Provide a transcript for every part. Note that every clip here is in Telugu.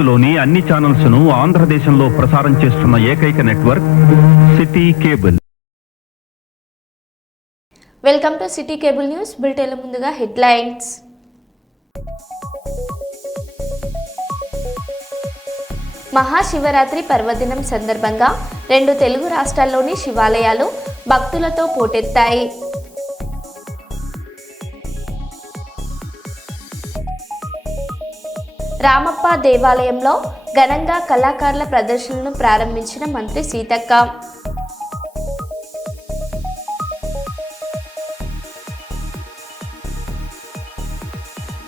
భారత్లోని అన్ని ఛానల్స్ ను ఆంధ్రదేశంలో ప్రసారం చేస్తున్న ఏకైక network city cable. Welcome to city cable news. బులెటిన్ల ముందుగా హెడ్లైన్స్. మహాశివరాత్రి పర్వదినం సందర్భంగా 2 తెలుగు రాష్ట్రాల్లోని శివాలయాలు భక్తులతో పోటెత్తాయి. రామప్ప దేవాలయంలో ఘనంగా కళాకారుల ప్రదర్శనను ప్రారంభించిన మంత్రి సీతక్క.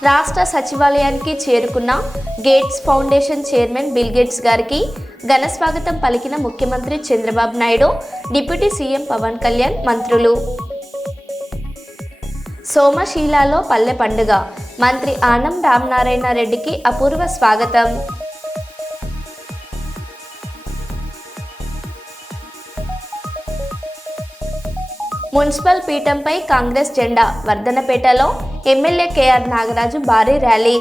రాష్ట్ర సచివాలయానికి చేరుకున్న gates foundation chairman bill gates గారికి ఘన స్వాగతం పలికిన ముఖ్యమంత్రి చంద్రబాబు నాయుడు, డిప్యూటీ సీఎం పవన్ కళ్యాణ్, మంత్రులు. సోమశీలలో పల్లె పండుగ మంత్రి ఆనం రామనారాయణ రెడ్డికి అపూర్వ స్వాగతం. మున్సిపల్ పీఠంపై కాంగ్రెస్ జెండా వర్ధనపేటలో ఎమ్మెల్యే కేఆర్ నాగరాజు భారీ ర్యాలీ.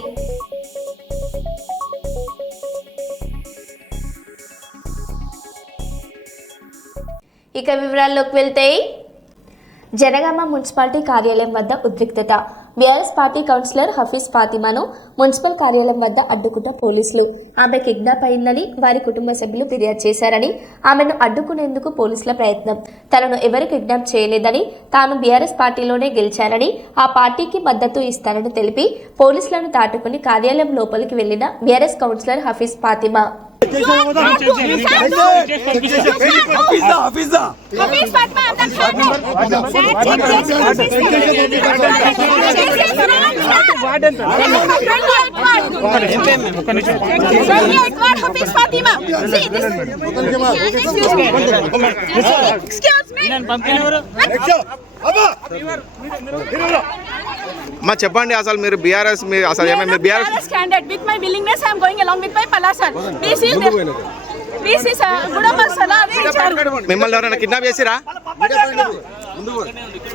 ఇక వివరాల్లోకి వెళ్తే, జనగామ మున్సిపాలిటీ కార్యాలయం వద్ద ఉద్రిక్తత. బీఆర్ఎస్ పార్టీ కౌన్సిలర్ హఫీజ్ ఫాతిమాను మున్సిపల్ కార్యాలయం వద్ద అడ్డుకున్న పోలీసులు. ఆమె కిడ్నాప్ అయిందని వారి కుటుంబ సభ్యులు ఫిర్యాదు చేశారని, ఆమెను అడ్డుకునేందుకు పోలీసుల ప్రయత్నం. తనను ఎవరు కిడ్నాప్ చేయలేదని, తాను బీఆర్ఎస్ పార్టీలోనే గెలిచానని, ఆ పార్టీకి మద్దతు ఇస్తానని తెలిపి పోలీసులను దాటుకుని కార్యాలయం లోపలికి వెళ్లిన బీఆర్ఎస్ కౌన్సిలర్ హఫీజ్ ఫాతిమా. మా చెప్పండి, అసలు మీరు బీఆర్ఎస్ అసలు ఏమైనా BRS candidate with my willingness I am going along with my palasan this is gudamar salari మిమ్మల్ని ఎవరైనా కిడ్నాప్ చేసిరా?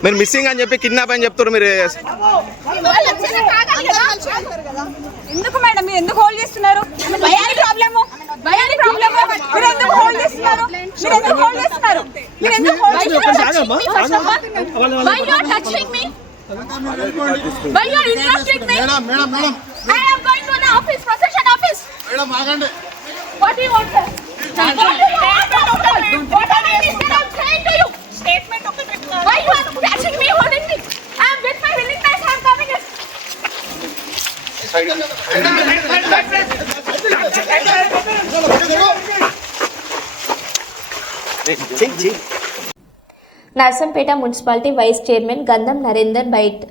మీరు మిస్సింగ్ అని చెప్పి కిడ్నాప్ అని చెప్తారు. మీరు ఎందుకు మేడం, మీరు ఎందుకు హోల్డ్ చేస్తున్నారు? ప్రాబ్లమ్ మీరు ఎందుకు హోల్డ్ చేస్తున్నారు? మీరు ఎందుకు హోల్డ్ చేస్తున్నారు? why you are touching me? Why you are interrupting me? Madam. I am going to the office, procession office. Madam, agandi. What do you want, sir? What do you want? What are you saying to you? Statement of the witness. Why you are touching me, holding me? I am with my willingness. I am coming. Narsampet municipality vice chairman Gandham Narender byte.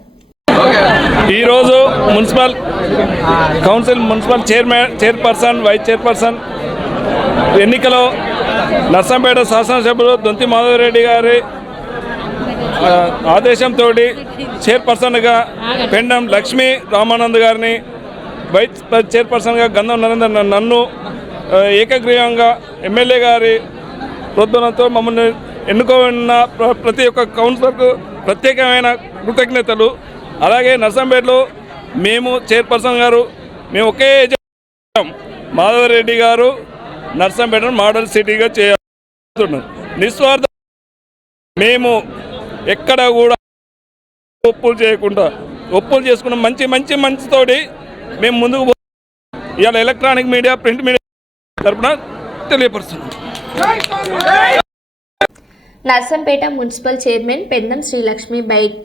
ఈరోజు municipal council municipal chairperson vice chairperson ఎన్నికలో నర్సంపేట శాసనసభ్యులు దొంతి మాధవరెడ్డి గారి ఆదేశంతో చైర్పర్సన్గా పెండం లక్ష్మీ రామానంద్ గారిని, వైస్ చైర్పర్సన్గా గంధం నరేందర్ నన్ను ఏకగ్రీవంగా ఎమ్మెల్యే గారి ప్రోద్బలంతో మమ్మల్ని ఎన్నుకోన్న ప్రతి ఒక్క కౌన్సిలర్కు ప్రత్యేకమైన కృతజ్ఞతలు. అలాగే నర్సంపేటలో మేము చైర్పర్సన్ గారు మేము ఒకే మాధవరెడ్డి గారు నర్సంపేటను మోడల్ సిటీగా చేయాలనుకుంటున్నాం. నిస్వార్థ మేము ఎక్కడ కూడా ఒప్పులు చేసుకున్న మంచితోటి మేము ముందుకు ఇవాళ ఎలక్ట్రానిక్ మీడియా, ప్రింట్ మీడియా తరఫున తెలియపరుస్తున్నాం. Narsampet municipal chairman Pendam Srilakshmi bite.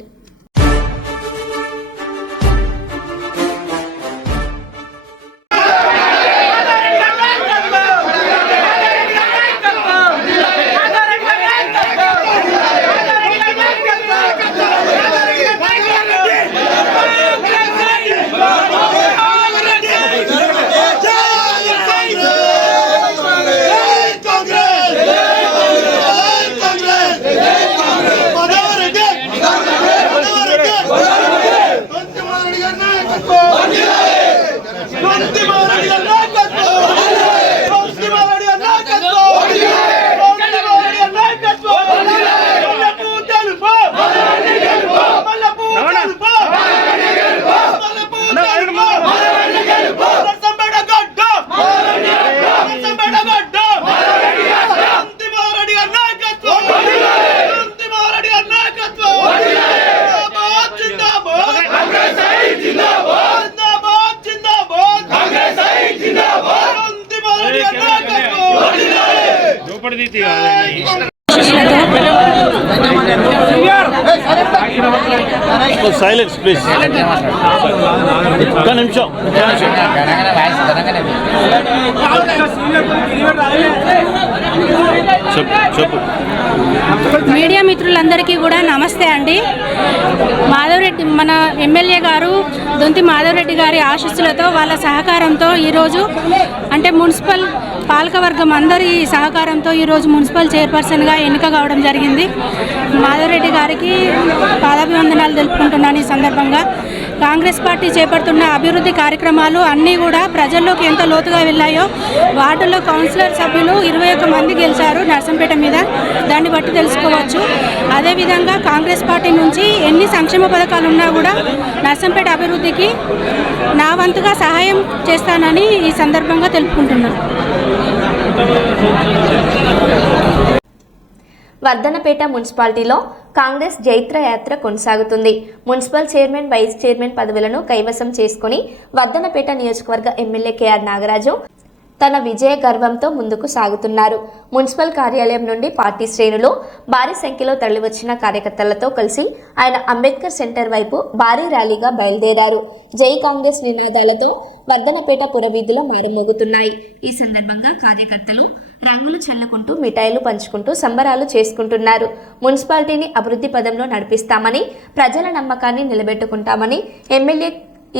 Silence please ఒక్క నిమిషం చెప్పు మీడియా మిత్రులందరికీ కూడా నమస్తే అండి. మాధవరెడ్డి మన ఎమ్మెల్యే గారు దొంతి మాధవరెడ్డి గారి ఆశీస్సులతో వాళ్ళ సహకారంతో ఈరోజు అంటే మున్సిపల్ పాలకవర్గం అందరి సహకారంతో ఈరోజు మున్సిపల్ చైర్పర్సన్గా ఎన్నిక కావడం జరిగింది. మాధవరెడ్డి గారికి పాదాభివందనాలు తెలుపుకుంటున్నాను. ఈ సందర్భంగా కాంగ్రెస్ పార్టీ చేపడుతున్న అభివృద్ధి కార్యక్రమాలు అన్నీ కూడా ప్రజల్లోకి ఎంత లోతుగా వెళ్ళాయో వార్డులో కౌన్సిలర్ సభ్యులు 21 మంది గెలిచారు నర్సంపేట మీద, దాన్ని బట్టి తెలుసుకోవచ్చు. అదేవిధంగా కాంగ్రెస్ పార్టీ నుంచి ఎన్ని సంక్షేమ పథకాలు ఉన్నా కూడా నర్సంపేట అభివృద్ధికి నా వంతుగా సహాయం చేస్తానని ఈ సందర్భంగా తెలుపుకుంటున్నాను. వర్ధనపేట మున్సిపాలిటీలో కాంగ్రెస్ జైత్ర యాత్ర కొనసాగుతుంది. మున్సిపల్ చైర్మన్, వైస్ చైర్మన్ పదవులను కైవసం చేసుకుని వర్ధనపేట నియోజకవర్గ ఎమ్మెల్యే కేఆర్ నాగరాజు తన విజయ గర్వంతో ముందుకు సాగుతున్నారు. మున్సిపల్ కార్యాలయం నుండి పార్టీ శ్రేణులు భారీ సంఖ్యలో తరలివచ్చిన కార్యకర్తలతో కలిసి ఆయన అంబేద్కర్ సెంటర్ వైపు భారీ ర్యాలీగా బయలుదేరారు. జై కాంగ్రెస్ నినాదాలతో వర్ధనపేట పురవీధులు మారుమోగుతున్నాయి. ఈ సందర్భంగా కార్యకర్తలు రంగులు చల్లుకుంటూ మిఠాయిలు పంచుకుంటూ సంబరాలు చేసుకుంటున్నారు. మున్సిపాలిటీని అభివృద్ధి పదంలో నడిపిస్తామని, ప్రజల నమ్మకాన్ని నిలబెట్టుకుంటామని ఎమ్మెల్యే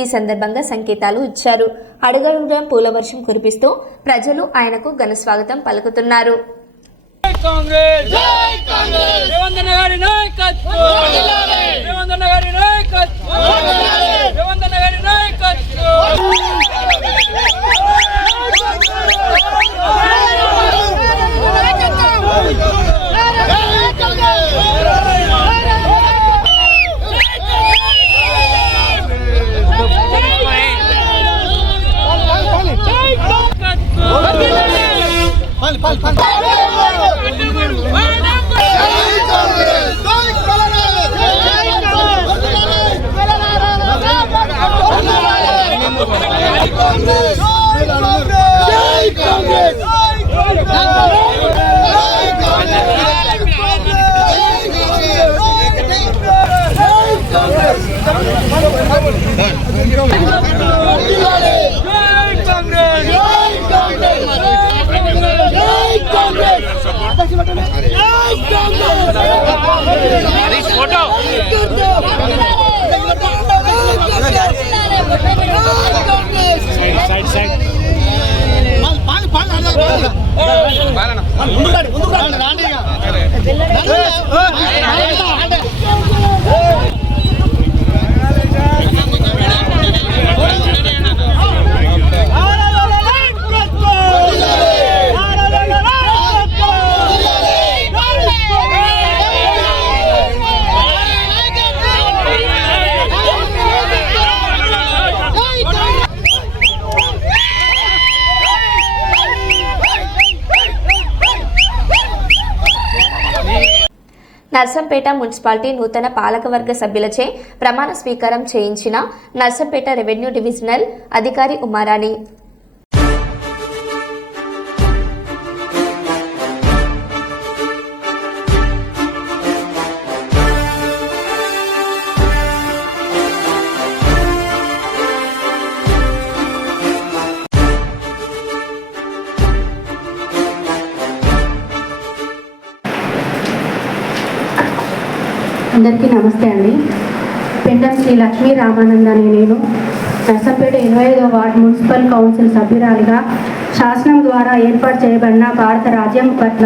ఈ సందర్భంగా సంకేతాలు ఇచ్చారు. అడుగడుగునా పూల వర్షం కురిపిస్తూ ప్రజలు ఆయనకు ఘన స్వాగతం పలుకుతున్నారు. నర్సంపేట మున్సిపాలిటీ నూతన పాలకవర్గ సభ్యులచే ప్రమాణ స్వీకారం చేయించిన నర్సంపేట రెవెన్యూ డివిజనల్ అధికారి ఉమారాణి. అందరికీ నమస్తే అండి. పెండం శ్రీ లక్ష్మీ రామానంద అనే నేను నర్సంపేట 25వ వార్డు మున్సిపల్ కౌన్సిల్ సభ్యురాలిగా శాసనం ద్వారా ఏర్పాటు చేయబడిన భారత రాజ్యాంగం పట్ల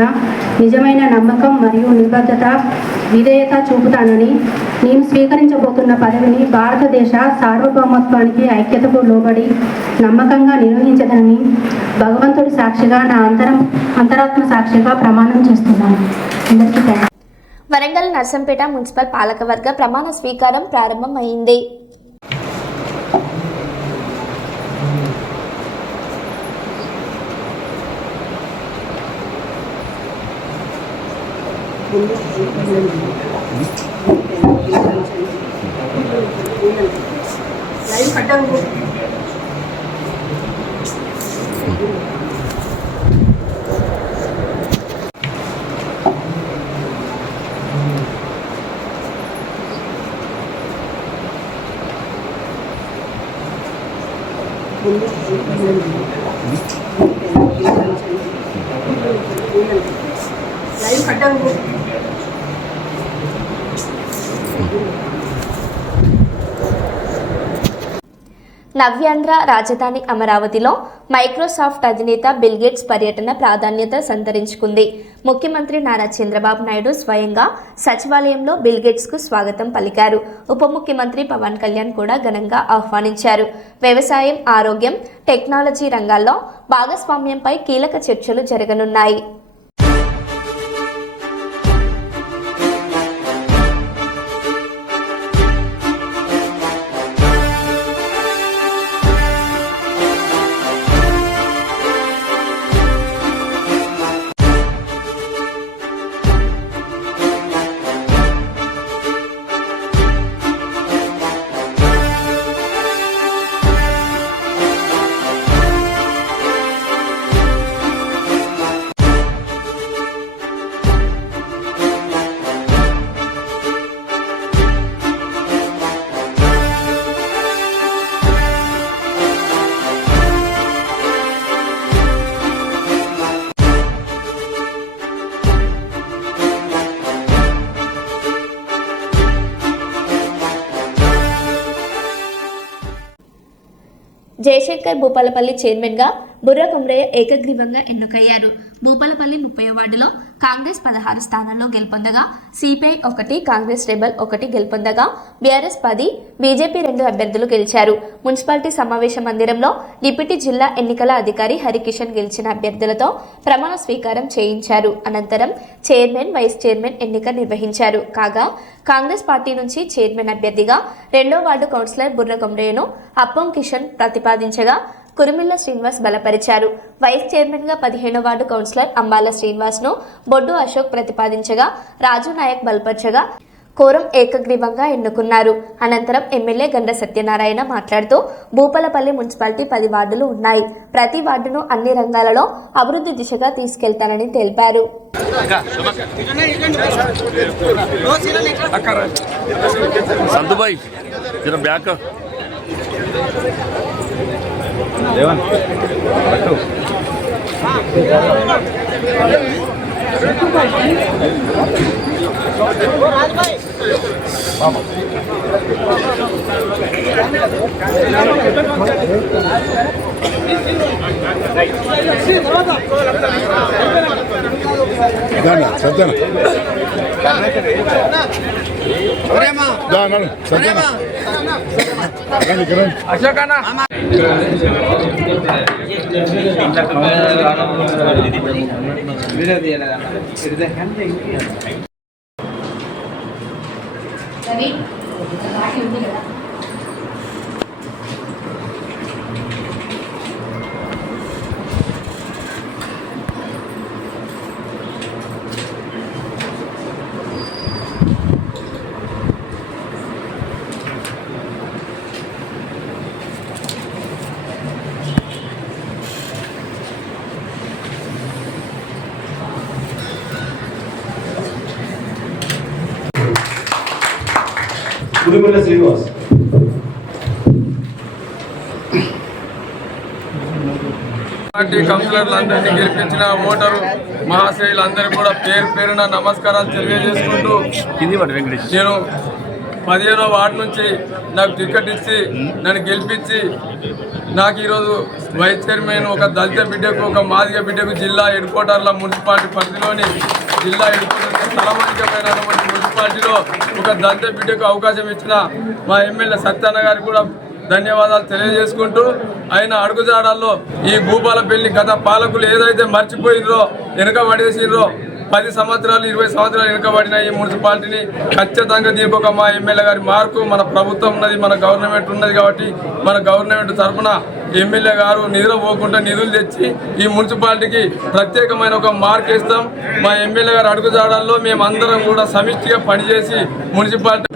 నిజమైన నమ్మకం మరియు నిబద్ధత, విధేయత చూపుతానని, నేను స్వీకరించబోతున్న పదవిని భారతదేశ సార్వభౌమత్వానికి, ఐక్యతకు లోబడి నమ్మకంగా నిర్వహించదని భగవంతుడి సాక్షిగా నా అంతరాత్మ సాక్షిగా ప్రమాణం చేస్తున్నాను. అందరికీ థాంక్స్. వరంగల్ నర్సంపేట మున్సిపల్ పాలకవర్గ ప్రమాణ స్వీకారం ప్రారంభమైంది. నవ్యాంధ్ర రాజధాని అమరావతిలో మైక్రోసాఫ్ట్ అధినేత బిల్ గేట్స్ పర్యటన ప్రాధాన్యత సంతరించుకుంది. ముఖ్యమంత్రి నారా చంద్రబాబు నాయుడు స్వయంగా సచివాలయంలో బిల్ గేట్స్కు స్వాగతం పలికారు. ఉప ముఖ్యమంత్రి పవన్ కళ్యాణ్ కూడా ఘనంగా ఆహ్వానించారు. వ్యవసాయం, ఆరోగ్యం, టెక్నాలజీ రంగాల్లో భాగస్వామ్యంపై కీలక చర్చలు జరగనున్నాయి. జయశంకర్ భూపాలపల్లి చైర్మన్గా బుర్ర కొమరయ్య ఏకగ్రీవంగా ఎన్నికయ్యారు. భూపాలపల్లి 30వ వార్డులో కాంగ్రెస్ 16 స్థానాల్లో గెలుపొందగా సిపిఐ 1, కాంగ్రెస్ రెబల్ 1 గెలుపొందగా బీఆర్ఎస్ 10, బీజేపీ 2 అభ్యర్థులు గెలిచారు. మున్సిపాలిటీ సమావేశ మందిరంలో డిప్యూటీ జిల్లా ఎన్నికల అధికారి హరికిషన్ గెలిచిన అభ్యర్థులతో ప్రమాణ స్వీకారం చేయించారు. అనంతరం చైర్మన్, వైస్ చైర్మన్ ఎన్నిక నిర్వహించారు. కాగా కాంగ్రెస్ పార్టీ నుంచి చైర్మన్ అభ్యర్థిగా 2వ వార్డు కౌన్సిలర్ బుర్ర కొమరయ్యను అప్పం కిషన్ ప్రతిపాదించగా కురుమిల్ల శ్రీనివాస్ బలపరిచారు. వైస్ చైర్మన్గా 15వ వార్డు కౌన్సిలర్ అంబాల శ్రీనివాస్ను బొడ్డు అశోక్ ప్రతిపాదించగా రాజు నాయక్ బలపరచగా కోరం ఏకగ్రీవంగా ఎన్నుకున్నారు. అనంతరం ఎమ్మెల్యే గండ్ర సత్యనారాయణ మాట్లాడుతూ భూపాలపల్లి మున్సిపాలిటీ 10 వార్డులు ఉన్నాయి. ప్రతి వార్డును అన్ని రంగాలలో అభివృద్ధి దిశగా తీసుకెళ్తానని తెలిపారు. కురుమిల్ల శ్రీనివాస్ పార్టీ కౌన్సిలర్లందరినీ గెలిపించిన ఓటరు మహాశయులందరికీ కూడా పేరు పేరున నమస్కారాలు తెలియజేసుకుంటూ నేను 15వ వార్డు నుంచి నాకు టికెట్ ఇచ్చి నన్ను గెలిపించి నాకు ఈరోజు వైస్ చైర్మన్ ఒక దళిత బిడ్డకు, ఒక మాదిగ బిడ్డకు జిల్లా హెడ్ క్వార్టర్ల మున్సిపాలిటీ పరిధిలోని జిల్లా హెడ్ క్వార్టర్ తలమానికమైనటువంటి మున్సిపాలిటీలో ఒక దళిత బిడ్డకు అవకాశం ఇచ్చిన మా ఎమ్మెల్యే సత్యన్న గారికి కూడా ధన్యవాదాలు తెలియజేసుకుంటూ ఆయన అడుగుజాడల్లో ఈ భూపాలపల్లి గత పాలకులు ఏదైతే మర్చిపోయినరో, వెనుకబడేసినరో 10 సంవత్సరాలు 20 సంవత్సరాలు వెనుకబడిన ఈ మున్సిపాలిటీని ఖచ్చితంగా దీనికి ఒక మా ఎమ్మెల్యే గారి మార్కు, మన ప్రభుత్వం ఉన్నది, మన గవర్నమెంట్ ఉన్నది కాబట్టి మన గవర్నమెంట్ తరఫున ఎమ్మెల్యే గారు నిద్రపోకుండా నిధులు తెచ్చి ఈ మున్సిపాలిటీకి ప్రత్యేకమైన ఒక మార్క్ ఇస్తాం. మా ఎమ్మెల్యే గారు అడుగుజాడల్లో మేమందరం కూడా సమిష్టిగా పనిచేసి మున్సిపాలిటీ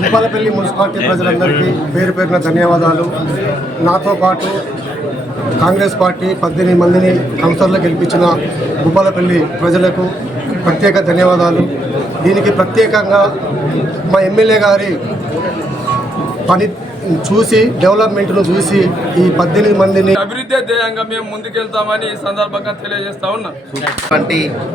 భూపాలపల్లి మున్సిపాలిటీ ప్రజలందరికీ పేరు పేరున ధన్యవాదాలు. నాతో పాటు కాంగ్రెస్ పార్టీ 18 మందిని కౌన్సిలర్లు గెలిపించిన భూపాలపల్లి ప్రజలకు ప్రత్యేక ధన్యవాదాలు. దీనికి ప్రత్యేకంగా మా ఎమ్మెల్యే గారి పని చూసి డెవలప్మెంట్ను చూసి ఈ 18 మందిని అభివృద్ధి ధ్యేయంగా మేము ముందుకెళ్తామని ఈ సందర్భంగా తెలియజేస్తా ఉన్నాం.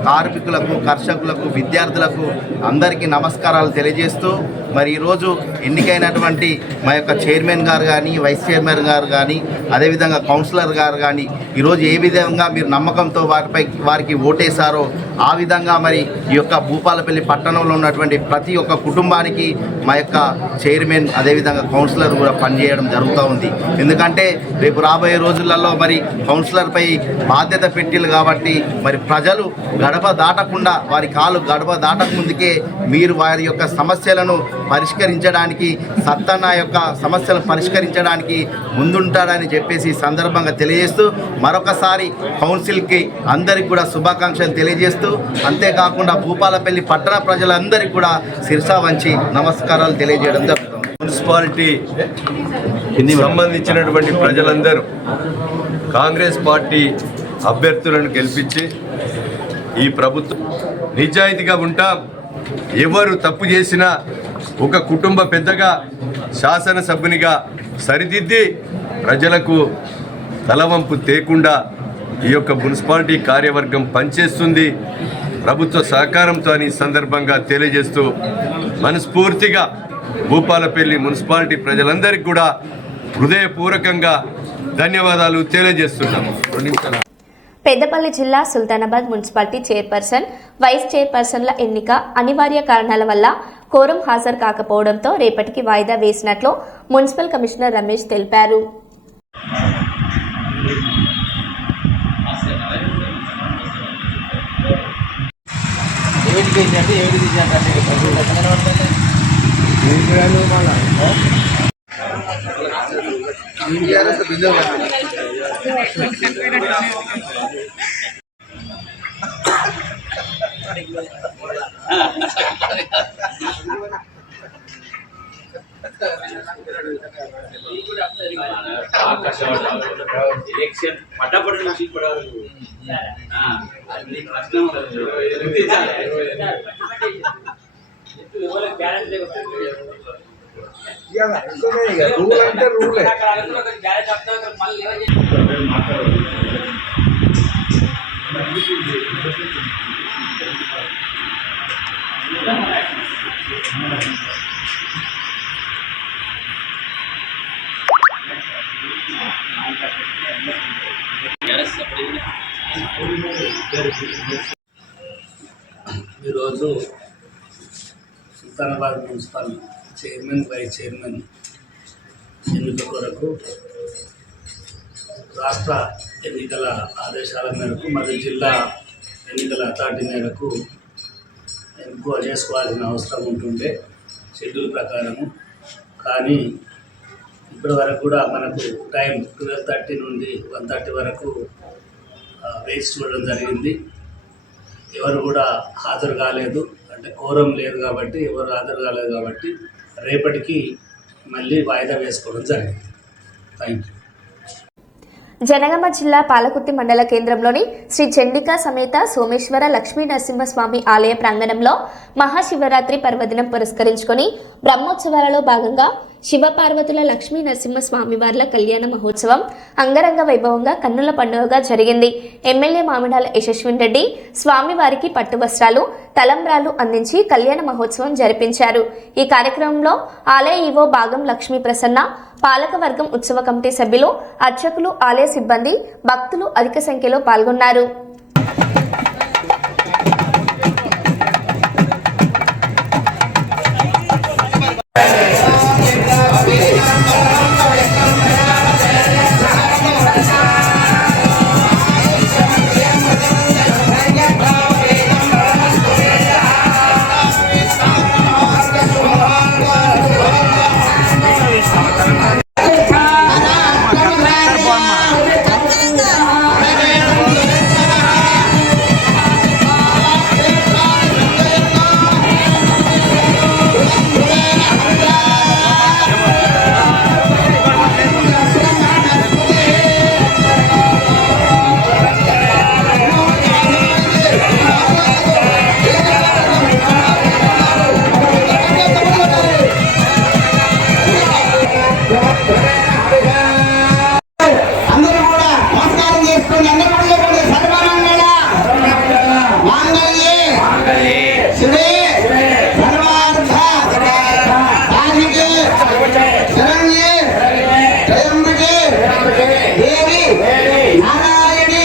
కార్మికులకు, కర్షకులకు, విద్యార్థులకు అందరికీ నమస్కారాలు తెలియజేస్తూ మరి ఈరోజు ఎన్నికైనటువంటి మా యొక్క చైర్మన్ గారు కానీ, వైస్ చైర్మన్ గారు కానీ, అదేవిధంగా కౌన్సిలర్ గారు కానీ ఈరోజు ఏ విధంగా మీరు నమ్మకంతో వారికి ఓటేశారో ఆ విధంగా మరి ఈ యొక్క భూపాలపల్లి పట్టణంలో ఉన్నటువంటి ప్రతి ఒక్క కుటుంబానికి మా యొక్క చైర్మన్ అదేవిధంగా కౌన్సిలర్ కూడా పనిచేయడం జరుగుతూ ఉంది. ఎందుకంటే రేపు రాబోయే రోజులలో మరి కౌన్సిలర్పై బాధ్యత పెట్టిలు కాబట్టి మరి ప్రజలు గడప దాటకుండా వారి కాలు గడప దాటక ముందుకే మీరు వారి యొక్క సమస్యలను పరిష్కరించడానికి సత్తన్న యొక్క సమస్యలను పరిష్కరించడానికి ముందుంటాడని చెప్పేసి ఈ సందర్భంగా తెలియజేస్తూ మరొకసారి కౌన్సిల్కి అందరికీ కూడా శుభాకాంక్షలు తెలియజేస్తూ అంతేకాకుండా భూపాలపల్లి పట్టణ ప్రజలందరికీ కూడా శిరసా వంచి నమస్కారాలు తెలియజేయడం జరుగుతుంది. మున్సిపాలిటీ సంబంధించినటువంటి ప్రజలందరూ కాంగ్రెస్ పార్టీ అభ్యర్థులను గెలిపించి ఈ ప్రభుత్వం నిజాయితీగా ఉంటాం, ఎవరు తప్పు చేసినా ఒక కుటుంబ పెద్దగా శాసనసభ్యునిగా సరిదిద్ది ప్రజలకు తలవంపు తేకుండా ఈ యొక్క మున్సిపాలిటీ కార్యవర్గం పనిచేస్తుంది ప్రభుత్వ సహకారంతో అని సందర్భంగా తెలియజేస్తూ మనస్ఫూర్తిగా భూపాలపల్లి మున్సిపాలిటీ ప్రజలందరికీ కూడా హృదయపూర్వకంగా ధన్యవాదాలు తెలియజేస్తున్నాము. పెద్దపల్లి జిల్లా సుల్తానాబాద్ మున్సిపాలిటీ చైర్పర్సన్, వైస్ చైర్పర్సన్ల ఎన్నిక అనివార్య కారణాల వల్ల కోరం హాజరు కాకపోవడంతో రేపటికి వాయిదా వేసినట్లు మున్సిపల్ కమిషనర్ రమేష్ తెలిపారు. ఈరోజు Sultanabad municipal chairman, vice chairman ఎన్నిక కొరకు రాష్ట్ర ఎన్నికల ఆదేశాల మేరకు మరియు జిల్లా ఎన్నికల అథారిటీ మేరకు ఎంపిక చేసుకోవాల్సిన అవసరం ఉంటుండే షెడ్యూల్ ప్రకారము. కానీ ఇప్పటి వరకు కూడా మనకు టైం 12:30 నుండి 1:30 వరకు వేచి చూడడం జరిగింది. ఎవరు కూడా హాజరు కాలేదు, అంటే కోరం లేదు కాబట్టి ఎవరు హాజరు కాలేదు కాబట్టి రేపటికి మళ్ళీ వాయిదా వేసుకోవడం జరిగింది. Thank you. జనగామ జిల్లా పాలకుర్తి మండల కేంద్రంలోని శ్రీ చండికా సమేత సోమేశ్వర లక్ష్మీ నరసింహస్వామి ఆలయ ప్రాంగణంలో మహాశివరాత్రి పర్వదినం పురస్కరించుకొని బ్రహ్మోత్సవాలలో భాగంగా శివపార్వతుల లక్ష్మీ నరసింహస్వామి వార్ల కళ్యాణ మహోత్సవం అంగరంగ వైభవంగా కన్నుల పండుగగా జరిగింది. ఎమ్మెల్యే మామిడాల యశస్విన్ రెడ్డి స్వామివారికి పట్టు వస్త్రాలు, తలంబ్రాలు అందించి కళ్యాణ మహోత్సవం జరిపించారు. ఈ కార్యక్రమంలో ఆలయ ఈవో భాగం లక్ష్మీ ప్రసన్న, పాలకవర్గం ఉత్సవ కమిటీ సభ్యులు, అర్చకులు, ఆలయ సిబ్బంది, భక్తులు అధిక సంఖ్యలో పాల్గొన్నారు. శివే సర్వార్థ సాధికే శరణ్యే త్రయంబకే దేవి నారాయణి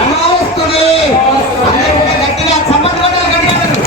నమోస్తుతే. అందరూ కూడా గట్టిగా చప్పట్లు కొట్టారు.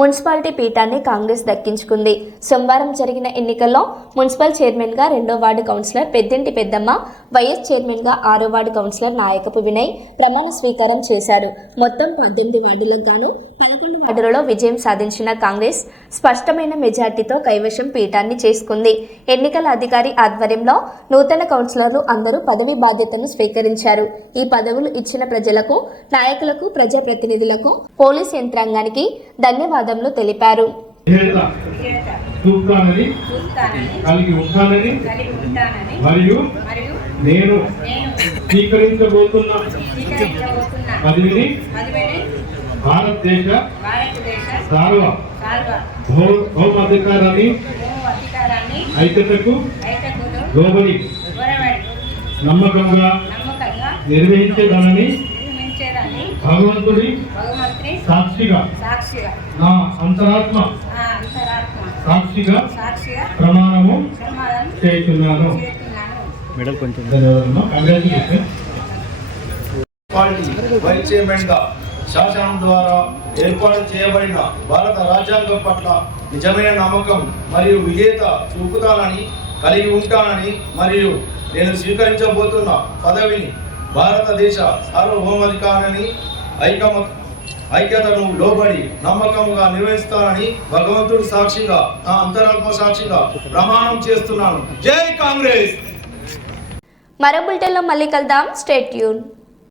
మున్సిపాలిటీ పీఠాన్ని కాంగ్రెస్ దక్కించుకుంది. సోమవారం జరిగిన ఎన్నికల్లో మున్సిపల్ చైర్మన్గా 2వ వార్డు కౌన్సిలర్ పెద్దింటి పెద్దమ్మ, వైఎస్ చైర్మన్గా 6వ వార్డు కౌన్సిలర్ నాయకపు వినయ్ ప్రమాణ స్వీకారం చేశారు. మొత్తం 18 వార్డులకు గాను 11 వార్డులలో విజయం సాధించిన కాంగ్రెస్ స్పష్టమైన మెజార్టీతో కైవశం పీఠాన్ని చేసుకుంది. ఎన్నికల అధికారి ఆధ్వర్యంలో నూతన కౌన్సిలర్లు అందరూ పదవి బాధ్యతను స్వీకరించారు. ఈ పదవులు ఇచ్చిన ప్రజలకు, నాయకులకు, ప్రజాప్రతినిధులకు, పోలీస్ యంత్రాంగానికి ధన్యవాదాలు తెలిపారు. మరియు నేను స్వీకరించబోతున్న పదవిని భారతదేశ సార్వభౌమాధికారాన్ని, ఐక్యతకు లోబడి నమ్మకంగా నిర్వహించేదానని భగవంతుడి సాక్షిగా నా అంతరాత్మ సాక్షిగా ప్రమాణము చేస్తున్నాను. వైస్ చైర్మన్ గా శాసనం ద్వారా ఏర్పాటు చేయబడిన భారత రాజ్యాంగం పట్ల నిజమైన నమ్మకం మరియు విధేయత చూపుతానని, కలిగి ఉంటానని మరియు నేను స్వీకరించబోతున్న పదవిని భారతదేశ సార్వభౌమాధికారాన్ని, ఐక్యతను లోబడి నమ్మకంగా నిర్వహిస్తానని భగవంతుడి సాక్షిగా, నా అంతరాత్మ సాక్షిగా ప్రమాణం చేస్తున్నాను. జై కాంగ్రెస్. మరో బులెటిన్లో మళ్ళీ కలుద్దాం. Stay tune.